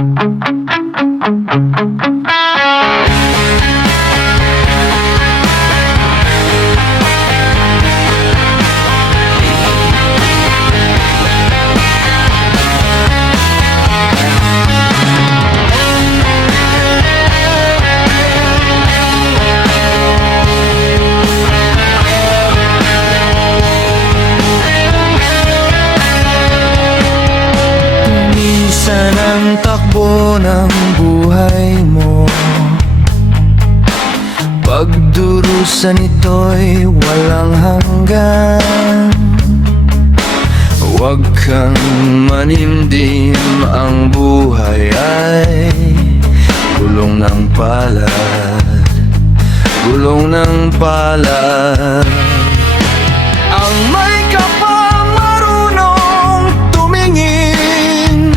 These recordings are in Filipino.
Minsan ang takbo ng buhay mo, pagdurusan ito'y walang hanggan. Huwag kang manimdim, ang buhay ay gulong ng palad, gulong ng palad. Ang may kapal marunong tumingin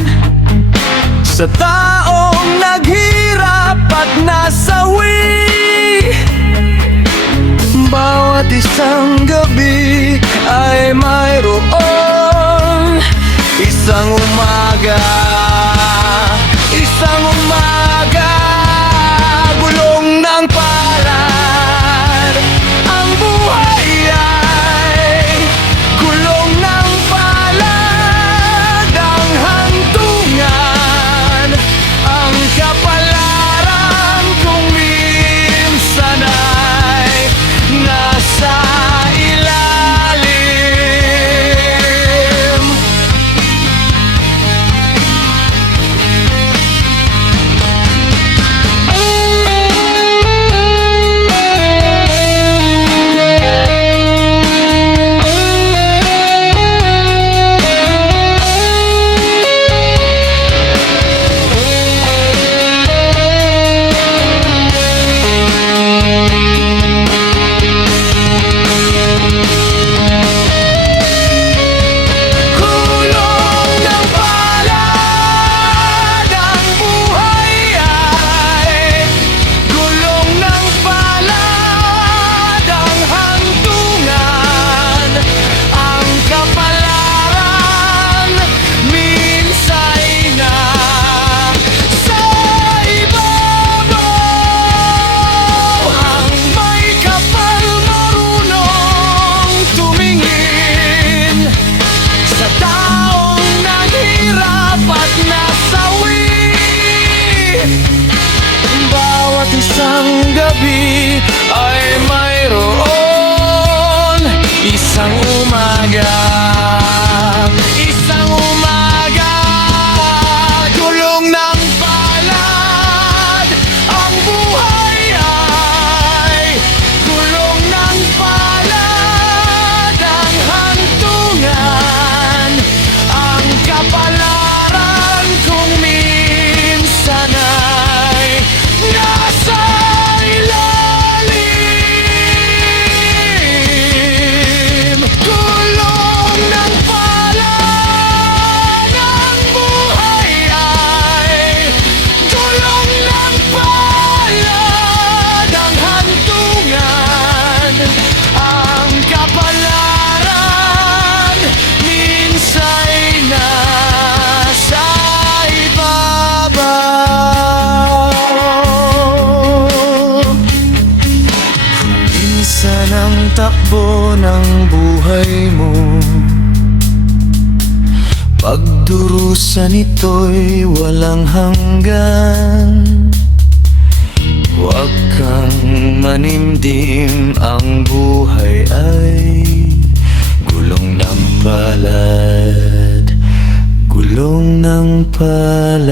sa taong naghirap at nasawi. Bawat isang gabi ay mayroon isang umaga, isang umaga, gulong ng palad. Ang buhay ay gulong ng palad, ang hantungan, ang kapalaran kung minsan ay nasa ilalim. Isang gabi ay mayroon isang umaga, isang umaga, gulong ng palad. Ang buhay ay gulong ng palad, ang hantungan, ang kapalaran kung minsan ay nasa ilalim. Gulong ng palad, ang buhay ay gulong ng palad, ang hantungan, ang kapalaran minsa'y nasa ibabaw. Minsan ang takbo ng buhay mo, pagdurusan ito'y walang hanggan. Huwag kang manimdim, ang buhay ay gulong ng palad, gulong ng palad.